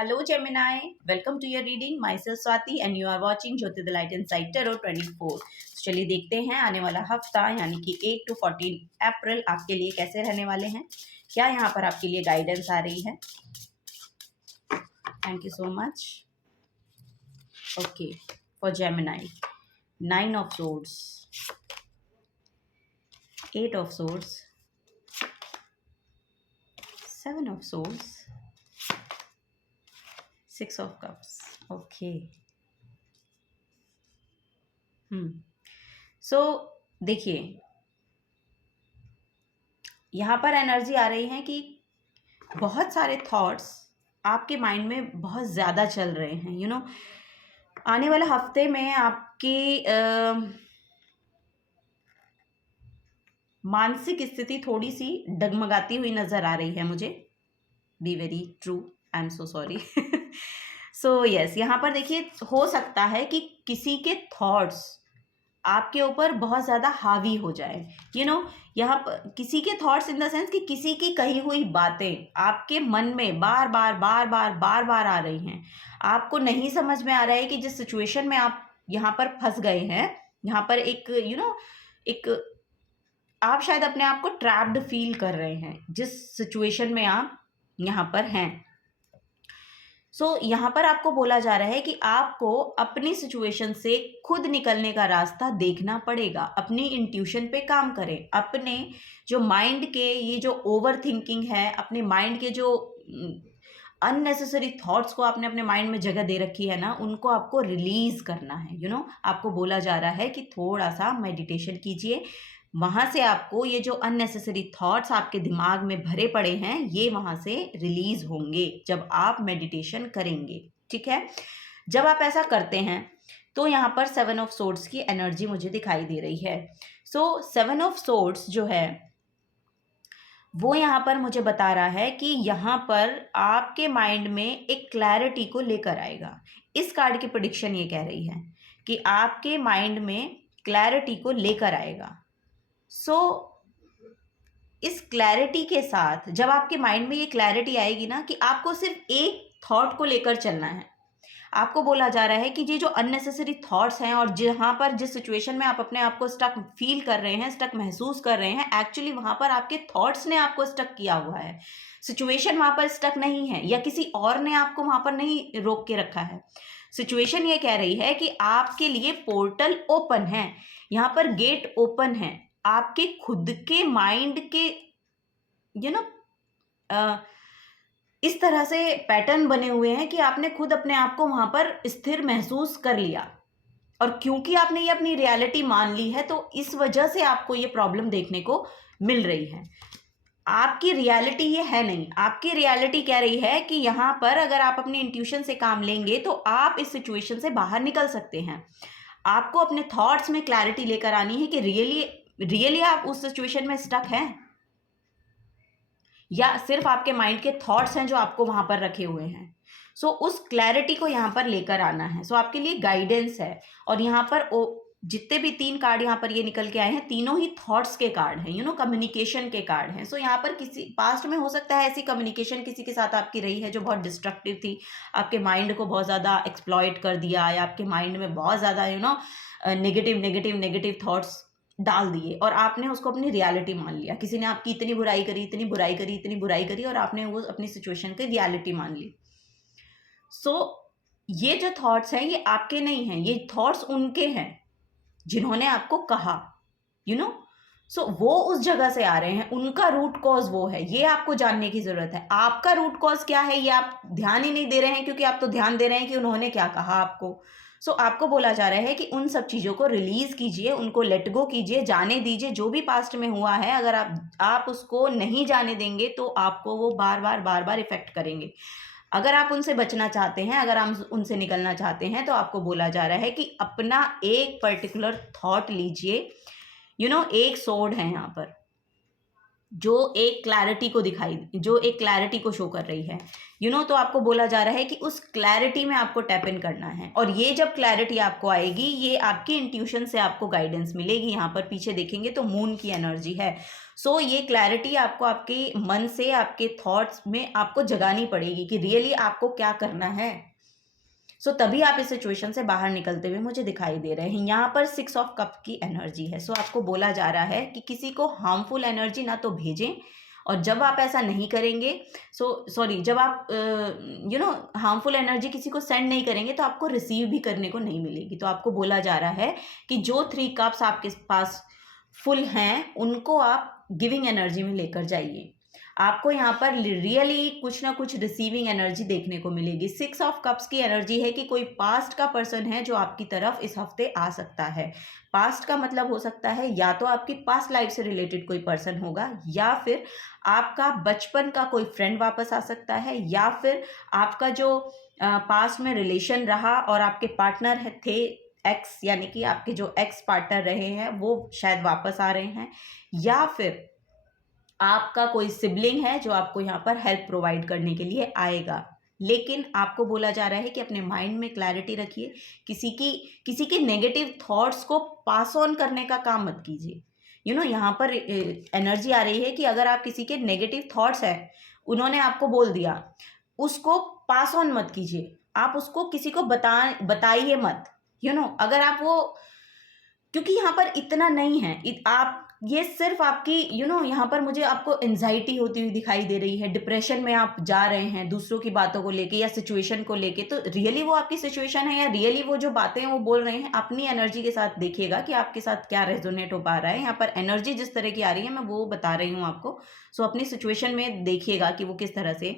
Hello Gemini, welcome to your reading. Myself Swati and you are watching Jyoti the Light Inside Tarot 24. तो चलिए देखते हैं आने वाला हफ्ता यानी कि 8 to 14 अप्रैल आपके लिए कैसे रहने वाले हैं, क्या यहाँ पर आपके लिए गाइडेंस आ रही है. Thank you so much. Okay, for Gemini 9 of swords, 8 of swords, 7 of swords, 6 of cups. Okay. सो देखिए यहाँ पर एनर्जी आ रही है कि बहुत सारे थॉट्स आपके माइंड में बहुत ज़्यादा चल रहे हैं. आने वाले हफ्ते में आपकी मानसिक स्थिति थोड़ी सी डगमगाती हुई नज़र आ रही है मुझे. Be very true, I am so sorry. So yes, यहाँ पर देखिए हो सकता है कि किसी के थॉट्स आपके ऊपर बहुत ज़्यादा हावी हो जाए. यहाँ पर किसी के थॉट्स इन द सेंस कि किसी की कही हुई बातें आपके मन में बार बार आ रही हैं. आपको नहीं समझ में आ रहा है कि जिस सिचुएशन में आप यहाँ पर फंस गए हैं, यहाँ पर एक आप शायद अपने आप को ट्रैप्ड फील कर रहे हैं जिस सिचुएशन में आप यहाँ पर हैं. सो यहाँ पर आपको बोला जा रहा है कि आपको अपनी सिचुएशन से खुद निकलने का रास्ता देखना पड़ेगा. अपनी इंट्यूशन पे काम करें. अपने जो माइंड के ये जो ओवर थिंकिंग है, अपने माइंड के जो अननेसेसरी थॉट्स को आपने अपने माइंड में जगह दे रखी है ना, उनको आपको रिलीज करना है. आपको बोला जा रहा है कि थोड़ा सा मेडिटेशन कीजिए. वहाँ से आपको ये जो अननेसेसरी थॉट्स आपके दिमाग में भरे पड़े हैं ये वहाँ से रिलीज होंगे जब आप मेडिटेशन करेंगे. ठीक है. जब आप ऐसा करते हैं तो यहाँ पर 7 of swords की एनर्जी मुझे दिखाई दे रही है. सो 7 of swords जो है वो यहाँ पर मुझे बता रहा है कि यहाँ पर आपके माइंड में एक क्लैरिटी को लेकर आएगा. इस कार्ड की प्रेडिक्शन ये कह रही है कि आपके माइंड में क्लैरिटी को लेकर आएगा. सो इस क्लैरिटी के साथ जब आपके माइंड में ये क्लैरिटी आएगी ना कि आपको सिर्फ एक थॉट को लेकर चलना है. आपको बोला जा रहा है कि ये जो अननेसेसरी थॉट्स हैं और जहाँ पर जिस सिचुएशन में आप अपने आप को स्टक फील कर रहे हैं, स्टक महसूस कर रहे हैं, एक्चुअली वहाँ पर आपके थॉट्स ने आपको स्टक किया हुआ है. सिचुएशन वहाँ पर स्टक नहीं है या किसी और ने आपको वहाँ पर नहीं रोक के रखा है. सिचुएशन ये कह रही है कि आपके लिए पोर्टल ओपन है, यहाँ पर गेट ओपन है. आपके खुद के माइंड के इस तरह से पैटर्न बने हुए हैं कि आपने खुद अपने आप को वहां पर स्थिर महसूस कर लिया. और क्योंकि आपने ये अपनी रियलिटी मान ली है तो इस वजह से आपको ये प्रॉब्लम देखने को मिल रही है. आपकी रियलिटी ये है नहीं. आपकी रियलिटी कह रही है कि यहाँ पर अगर आप अपनी इंट्यूशन से काम लेंगे तो आप इस सिचुएशन से बाहर निकल सकते हैं. आपको अपने थॉट्स में क्लैरिटी लेकर आनी है कि रियली आप उस सिचुएशन में स्टक हैं या सिर्फ आपके माइंड के थॉट्स हैं जो आपको वहां पर रखे हुए हैं. सो उस क्लैरिटी को यहाँ पर लेकर आना है. सो आपके लिए गाइडेंस है. और यहाँ पर जितने भी 3 कार्ड यहाँ पर ये निकल के आए हैं तीनों ही थॉट्स के कार्ड हैं, कम्युनिकेशन के कार्ड हैं. सो यहाँ पर किसी पास्ट में हो सकता है ऐसी कम्युनिकेशन किसी के साथ आपकी रही है जो बहुत डिस्ट्रक्टिव थी, आपके माइंड को बहुत ज़्यादा एक्सप्लॉइट कर दिया या आपके माइंड में बहुत ज़्यादा नेगेटिव थॉट्स डाल दिए और आपने उसको अपनी रियलिटी मान लिया. किसी ने आपकी इतनी बुराई करी और आपने वो अपनी सिचुएशन की रियलिटी मान ली. सो ये जो थॉट्स हैं ये आपके नहीं हैं, ये थॉट्स उनके हैं जिन्होंने आपको कहा. सो वो उस जगह से आ रहे हैं, उनका रूट कॉज वो है. ये आपको जानने की जरूरत है. आपका रूट कॉज क्या है ये आप ध्यान ही नहीं दे रहे हैं क्योंकि आप तो ध्यान दे रहे हैं कि उन्होंने क्या कहा आपको. सो आपको बोला जा रहा है कि उन सब चीज़ों को रिलीज कीजिए, उनको लेट गो कीजिए, जाने दीजिए. जो भी पास्ट में हुआ है अगर आप उसको नहीं जाने देंगे तो आपको वो बार बार इफेक्ट करेंगे. अगर आप उनसे बचना चाहते हैं, अगर आप उनसे निकलना चाहते हैं तो आपको बोला जा रहा है कि अपना एक पर्टिकुलर थॉट लीजिए. एक सोर्ड है यहाँ पर जो एक क्लैरिटी को शो कर रही है. तो आपको बोला जा रहा है कि उस क्लैरिटी में आपको टैप इन करना है. और ये जब क्लैरिटी आपको आएगी ये आपकी इंट्यूशन से आपको गाइडेंस मिलेगी. यहाँ पर पीछे देखेंगे तो मून की एनर्जी है. सो ये क्लैरिटी आपको आपके मन से, आपके थॉट्स में आपको जगानी पड़ेगी कि रियली आपको क्या करना है। सो तभी आप इस सिचुएशन से बाहर निकलते हुए मुझे दिखाई दे रहे हैं। यहाँ पर 6 ऑफ कप की एनर्जी है। सो आपको बोला जा रहा है कि किसी को हार्मफुल एनर्जी ना तो भेजें, और जब आप ऐसा नहीं करेंगे, जब आप हार्मफुल एनर्जी किसी को सेंड नहीं करेंगे तो आपको रिसीव भी करने को नहीं मिलेगी। तो आपको बोला जा रहा है कि जो 3 कप्स आपके पास फुल हैं उनको आप गिविंग एनर्जी में लेकर जाइए। आपको यहाँ पर रियली कुछ ना कुछ रिसीविंग एनर्जी देखने को मिलेगी। 6 ऑफ कप्स की एनर्जी है कि कोई पास्ट का पर्सन है जो आपकी तरफ इस हफ्ते आ सकता है। पास्ट का मतलब हो सकता है या तो आपकी पास्ट लाइफ से रिलेटेड कोई पर्सन होगा, या फिर आपका बचपन का कोई फ्रेंड वापस आ सकता है, या फिर आपका जो पास्ट में रिलेशन रहा और आपके पार्टनर थे एक्स, यानी कि आपके जो एक्स पार्टनर रहे हैं वो शायद वापस आ रहे हैं, या फिर आपका कोई सिबलिंग है जो आपको यहाँ पर हेल्प प्रोवाइड करने के लिए आएगा। लेकिन आपको बोला जा रहा है कि अपने माइंड में क्लैरिटी रखिए, किसी के नेगेटिव थॉट्स को पास ऑन करने का काम मत कीजिए। यहाँ पर एनर्जी आ रही है कि अगर आप किसी के नेगेटिव थॉट्स हैं, उन्होंने आपको बोल दिया, उसको पास ऑन मत कीजिए, आप उसको किसी को बताइए मत। अगर आप वो, क्योंकि यहाँ पर इतना नहीं है, आप ये सिर्फ आपकी यहाँ पर मुझे आपको एंजाइटी होती हुई दिखाई दे रही है, डिप्रेशन में आप जा रहे हैं दूसरों की बातों को लेके या सिचुएशन को लेके। तो रियली वो आपकी सिचुएशन है या रियली वो जो बातें वो बोल रहे हैं, अपनी एनर्जी के साथ देखिएगा कि आपके साथ क्या रेजोनेट हो पा रहा है। यहाँ पर एनर्जी जिस तरह की आ रही है मैं वो बता रही हूँ आपको। सो अपनी सिचुएशन में देखिएगा कि वो किस तरह से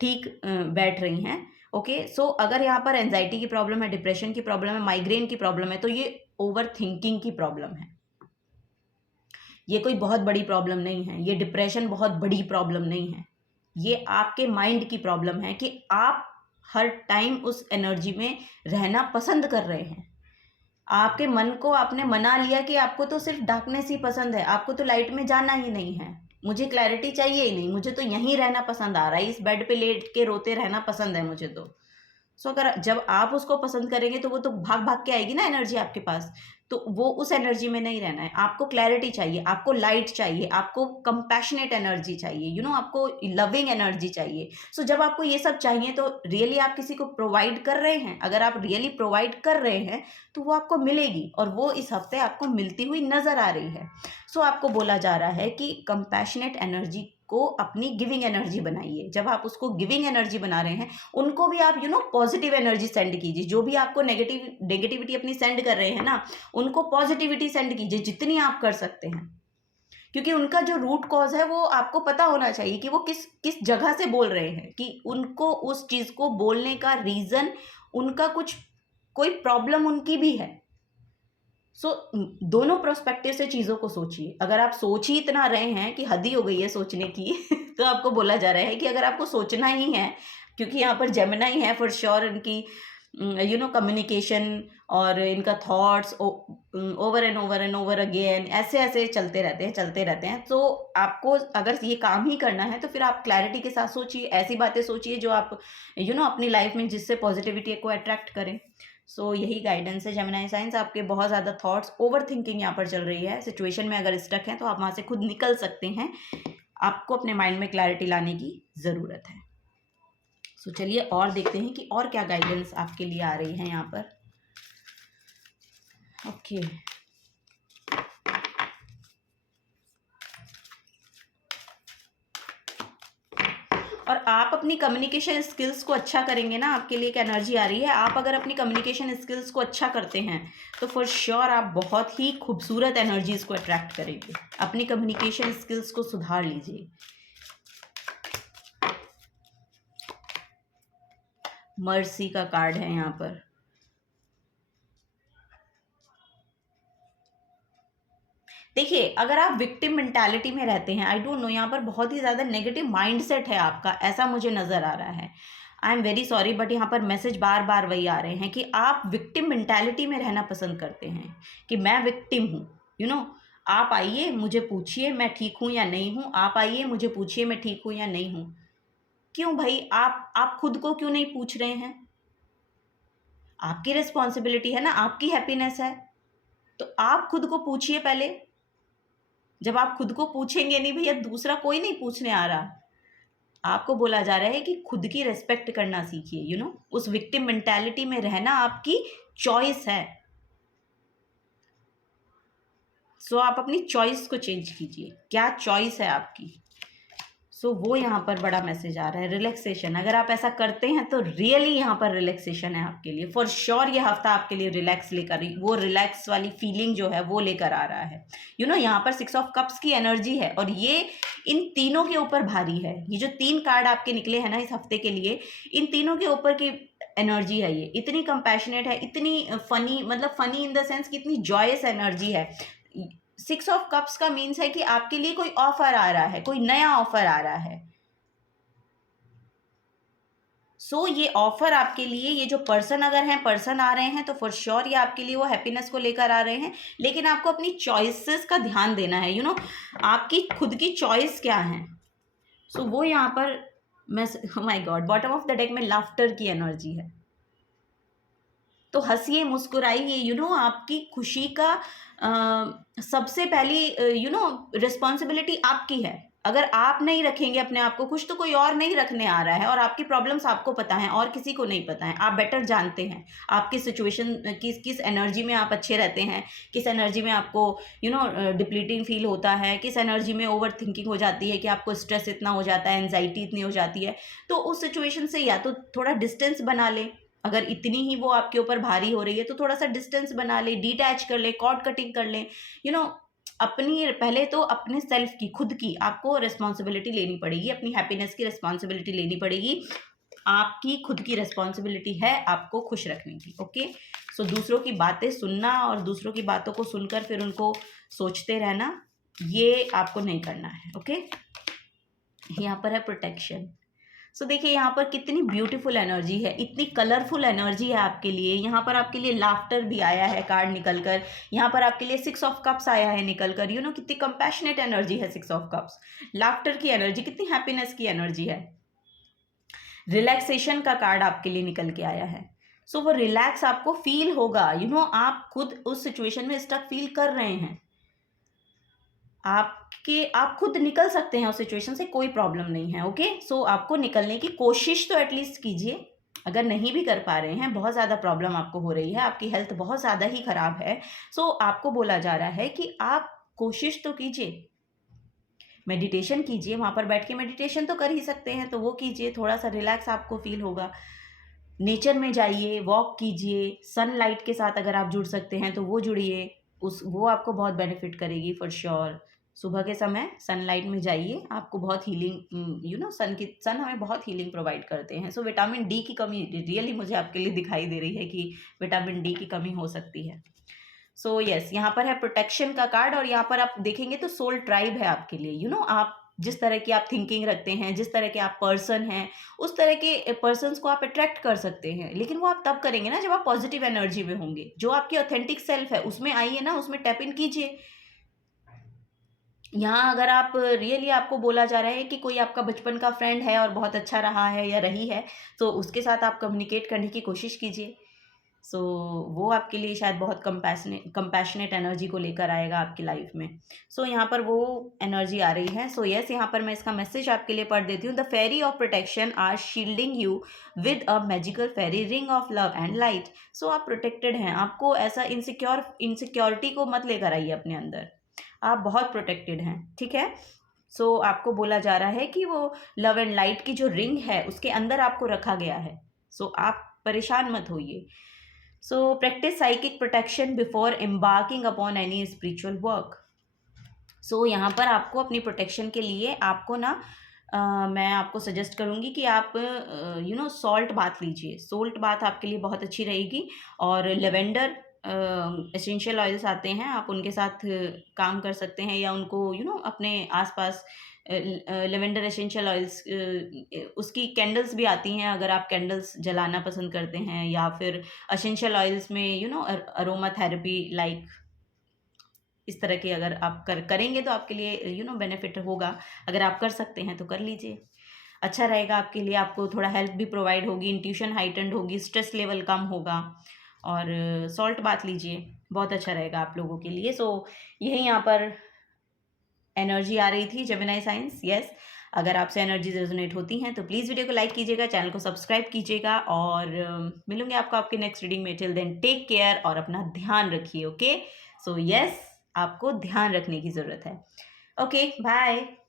ठीक बैठ रही हैं। ओके, सो अगर यहाँ पर एंजाइटी की प्रॉब्लम है, डिप्रेशन की प्रॉब्लम है, माइग्रेन की प्रॉब्लम है, तो ये ओवर थिंकिंग की प्रॉब्लम है। ये कोई बहुत बड़ी प्रॉब्लम नहीं है, ये डिप्रेशन बहुत बड़ी प्रॉब्लम नहीं है, ये आपके माइंड की प्रॉब्लम है कि आप हर टाइम उस एनर्जी में रहना पसंद कर रहे हैं। आपके मन को आपने मना लिया कि आपको तो सिर्फ डार्कनेस ही पसंद है, आपको तो लाइट में जाना ही नहीं है, मुझे क्लैरिटी चाहिए ही नहीं, मुझे तो यहीं रहना पसंद आ रहा है, इस बेड पे लेट के रोते रहना पसंद है मुझे तो। अगर जब आप उसको पसंद करेंगे तो वो तो भाग भाग के आएगी ना एनर्जी आपके पास। तो वो उस एनर्जी में नहीं रहना है। आपको क्लैरिटी चाहिए, आपको लाइट चाहिए, आपको कंपैशनेट एनर्जी चाहिए, आपको लविंग एनर्जी चाहिए। जब आपको ये सब चाहिए तो रियली आप किसी को प्रोवाइड कर रहे हैं। अगर आप रियली प्रोवाइड कर रहे हैं तो वो आपको मिलेगी, और वो इस हफ्ते आपको मिलती हुई नजर आ रही है। आपको बोला जा रहा है कि कंपैशनेट एनर्जी को अपनी गिविंग एनर्जी बनाइए। जब आप उसको गिविंग एनर्जी बना रहे हैं, उनको भी आप पॉजिटिव एनर्जी सेंड कीजिए। जो भी आपको नेगेटिविटी अपनी सेंड कर रहे हैं ना, उनको पॉजिटिविटी सेंड कीजिए जितनी आप कर सकते हैं, क्योंकि उनका जो रूट कॉज है वो आपको पता होना चाहिए कि वो किस जगह से बोल रहे हैं, कि उनको उस चीज को बोलने का रीजन, उनका कोई प्रॉब्लम उनकी भी है। दोनों प्रोस्पेक्टिव से चीज़ों को सोचिए। अगर आप सोच ही इतना रहे हैं कि हद ही हो गई है सोचने की तो आपको बोला जा रहा है कि अगर आपको सोचना ही है, क्योंकि यहाँ पर जेमिनी है फॉर श्योर, इनकी कम्युनिकेशन और इनका thoughts over and over again ऐसे चलते रहते हैं। तो आपको अगर ये काम ही करना है तो फिर आप क्लैरिटी के साथ सोचिए, ऐसी बातें सोचिए जो आप अपनी लाइफ में जिससे पॉजिटिविटी को अट्रैक्ट करें। यही गाइडेंस है जेमिनी साइंस। आपके बहुत ज़्यादा थॉट्स, ओवर थिंकिंग यहाँ पर चल रही है, सिचुएशन में अगर स्टक हैं तो आप वहाँ से खुद निकल सकते हैं। आपको अपने माइंड में क्लैरिटी लाने की ज़रूरत है। चलिए और देखते हैं कि और क्या गाइडेंस आपके लिए आ रही है यहाँ पर। ओके, और आप अपनी कम्युनिकेशन स्किल्स को अच्छा करेंगे ना, आपके लिए एक एनर्जी आ रही है। आप अगर अपनी कम्युनिकेशन स्किल्स को अच्छा करते हैं तो फॉर श्योर आप बहुत ही खूबसूरत एनर्जीज को अट्रैक्ट करेंगे। अपनी कम्युनिकेशन स्किल्स को सुधार लीजिए। मर्सी का कार्ड है यहाँ पर। देखिए, अगर आप विक्टिम मेंटालिटी में रहते हैं, आई डोंट नो, यहाँ पर बहुत ही ज़्यादा नेगेटिव माइंडसेट है आपका, ऐसा मुझे नज़र आ रहा है। I am very sorry, but यहाँ पर मैसेज बार बार वही आ रहे हैं कि आप विक्टिम मेंटालिटी में रहना पसंद करते हैं, कि मैं विक्टिम हूँ। आप आइए मुझे पूछिए मैं ठीक हूँ या नहीं हूँ, आप आइए मुझे पूछिए मैं ठीक हूँ या नहीं हूँ। क्यों भाई, आप खुद को क्यों नहीं पूछ रहे हैं? आपकी रिस्पॉन्सिबिलिटी है ना, आपकी हैप्पीनेस है, तो आप खुद को पूछिए पहले। जब आप खुद को पूछेंगे नहीं, भैया दूसरा कोई नहीं पूछने आ रहा, आपको बोला जा रहा है कि खुद की रेस्पेक्ट करना सीखिए। उस विक्टिम मेंटालिटी में रहना आपकी चॉइस है। सो आप अपनी चॉइस को चेंज कीजिए, क्या चॉइस है आपकी। सो वो यहाँ पर बड़ा मैसेज आ रहा है, रिलैक्सेशन। अगर आप ऐसा करते हैं तो रियली यहाँ पर रिलैक्सेशन है आपके लिए, फॉर श्योर ये हफ्ता आपके लिए रिलैक्स लेकर, वो रिलैक्स वाली फीलिंग जो है वो लेकर आ रहा है। यहाँ पर 6 ऑफ कप्स की एनर्जी है और ये इन तीनों के ऊपर भारी है। ये जो 3 कार्ड आपके निकले हैं ना इस हफ्ते के लिए, इन तीनों के ऊपर की एनर्जी है। ये इतनी कंपैशनेट है, इतनी फनी, मतलब फनी इन द सेंस कि इतनी जॉयस एनर्जी है। 6 ऑफ कप्स का मीन्स है कि आपके लिए कोई ऑफर आ रहा है, कोई नया ऑफर आ रहा है। सो ये ऑफर आपके लिए, ये जो पर्सन अगर हैं, पर्सन आ रहे हैं तो फॉर श्योर ये आपके लिए वो हैप्पीनेस को लेकर आ रहे हैं। लेकिन आपको अपनी चॉइसेस का ध्यान देना है। आपकी खुद की चॉइस क्या है। सो वो यहाँ पर मैं, my God, bottom of the deck में लाफ्टर की एनर्जी है। तो हंसिए, मुस्कुराइए। आपकी खुशी का सबसे पहली रिस्पॉन्सिबिलिटी आपकी है। अगर आप नहीं रखेंगे अपने आप को खुश तो कोई और नहीं रखने आ रहा है। और आपकी प्रॉब्लम्स आपको पता है और किसी को नहीं पता है। आप बेटर जानते हैं आपकी सिचुएशन, किस एनर्जी में आप अच्छे रहते हैं, किस एनर्जी में आपको डिप्लीटिंग फील होता है, किस एनर्जी में ओवर थिंकिंग हो जाती है कि आपको स्ट्रेस इतना हो जाता है, एंजाइटी इतनी हो जाती है। तो उस सिचुएशन से या तो थोड़ा डिस्टेंस बना ले, अगर इतनी ही वो आपके ऊपर भारी हो रही है तो थोड़ा सा डिस्टेंस बना ले, डिटैच कर ले, कॉर्ड कटिंग कर ले। अपनी पहले तो अपने सेल्फ की, खुद की आपको रिस्पॉन्सिबिलिटी लेनी पड़ेगी, अपनी हैप्पीनेस की रिस्पॉन्सिबिलिटी लेनी पड़ेगी। आपकी खुद की रिस्पॉन्सिबिलिटी है आपको खुश रखने की। ओके, सो दूसरों की बातें सुनना और दूसरों की बातों को सुनकर फिर उनको सोचते रहना, ये आपको नहीं करना है। ओके, यहाँ पर है प्रोटेक्शन। सो देखिए यहाँ पर कितनी ब्यूटीफुल एनर्जी है, इतनी कलरफुल एनर्जी है आपके लिए। यहाँ पर आपके लिए लाफ्टर भी आया है कार्ड निकल कर, यहाँ पर आपके लिए 6 ऑफ कप्स आया है निकल कर। कितनी कंपैशनेट एनर्जी है 6 ऑफ कप्स, लाफ्टर की एनर्जी, कितनी हैप्पीनेस की एनर्जी है। रिलैक्सेशन का कार्ड आपके लिए निकल के आया है। सो वो रिलैक्स आपको फील होगा। आप खुद उस सिचुएशन में स्टक फील कर रहे हैं, आप खुद निकल सकते हैं उस सिचुएशन से, कोई प्रॉब्लम नहीं है। ओके, सो आपको निकलने की कोशिश तो एटलीस्ट कीजिए। अगर नहीं भी कर पा रहे हैं, बहुत ज़्यादा प्रॉब्लम आपको हो रही है, आपकी हेल्थ बहुत ज़्यादा ही ख़राब है, सो आपको बोला जा रहा है कि आप कोशिश तो कीजिए, मेडिटेशन कीजिए। वहाँ पर बैठ के मेडिटेशन तो कर ही सकते हैं, तो वो कीजिए, थोड़ा सा रिलैक्स आपको फील होगा। नेचर में जाइए, वॉक कीजिए, सनलाइट के साथ अगर आप जुड़ सकते हैं तो वो जुड़िए, वो आपको बहुत बेनिफिट करेगी फॉर श्योर। सुबह के समय सनलाइट में जाइए, आपको बहुत हीलिंग, सन हमें बहुत हीलिंग प्रोवाइड करते हैं। सो विटामिन डी की कमी रियली मुझे आपके लिए दिखाई दे रही है कि विटामिन डी की कमी हो सकती है। सो यस, यहाँ पर है प्रोटेक्शन का कार्ड और यहाँ पर आप देखेंगे तो सोल ट्राइब है आपके लिए। आप जिस तरह की आप थिंकिंग रखते हैं, जिस तरह के आप पर्सन हैं, उस तरह के पर्सन्स को आप अट्रैक्ट कर सकते हैं। लेकिन वो आप तब करेंगे ना जब आप पॉजिटिव एनर्जी में होंगे, जो आपकी ऑथेंटिक सेल्फ है उसमें आइए ना, उसमें टैप इन कीजिए। यहाँ अगर आप रियली, आपको बोला जा रहा है कि कोई आपका बचपन का फ्रेंड है और बहुत अच्छा रहा है या रही है, तो उसके साथ आप कम्युनिकेट करने की कोशिश कीजिए। सो वो आपके लिए शायद बहुत कंपैशनेट एनर्जी को लेकर आएगा आपकी लाइफ में। सो यहाँ पर वो एनर्जी आ रही है। सो यस, यहाँ पर मैं इसका मैसेज आपके लिए पढ़ देती हूँ। The fairy of protection are shielding you with a magical fairy ring of love and light. So आप प्रोटेक्टेड हैं, आपको ऐसा इनसिक्योरिटी को मत लेकर आइए अपने अंदर, आप बहुत प्रोटेक्टेड हैं। ठीक है, सो आपको बोला जा रहा है कि वो लव एंड लाइट की जो रिंग है उसके अंदर आपको रखा गया है। सो आप परेशान मत होइए। So practice psychic protection before embarking upon any spiritual work. So यहाँ पर आपको अपनी प्रोटेक्शन के लिए आपको ना मैं आपको सजेस्ट करूँगी कि आप सॉल्ट बाथ लीजिए। सॉल्ट बाथ आपके लिए बहुत अच्छी रहेगी। और लेवेंडर एसेंशियल ऑयल्स आते हैं, आप उनके साथ काम कर सकते हैं, या उनको अपने आसपास लेवेंडर एसेंशियल ऑयल्स, उसकी कैंडल्स भी आती हैं अगर आप कैंडल्स जलाना पसंद करते हैं, या फिर एसेंशियल ऑयल्स में अरोमा थेरेपी लाइक इस तरह के अगर आप करेंगे तो आपके लिए बेनिफिट होगा। अगर आप कर सकते हैं तो कर लीजिए, अच्छा रहेगा आपके लिए। आपको थोड़ा हेल्प भी प्रोवाइड होगी, इंट्यूशन हाइटेंड होगी, स्ट्रेस लेवल कम होगा। और सॉल्ट बाथ लीजिए, बहुत अच्छा रहेगा आप लोगों के लिए। सो यही यहाँ पर एनर्जी आ रही थी जेमिनी साइंस। यस, अगर आपसे एनर्जी रेजोनेट होती हैं तो प्लीज़ वीडियो को लाइक कीजिएगा, चैनल को सब्सक्राइब कीजिएगा और मिलूंगे आपको आपके नेक्स्ट रीडिंग में। टिल देन टेक केयर और अपना ध्यान रखिए। ओके, सो यस, आपको ध्यान रखने की ज़रूरत है। Okay, bye.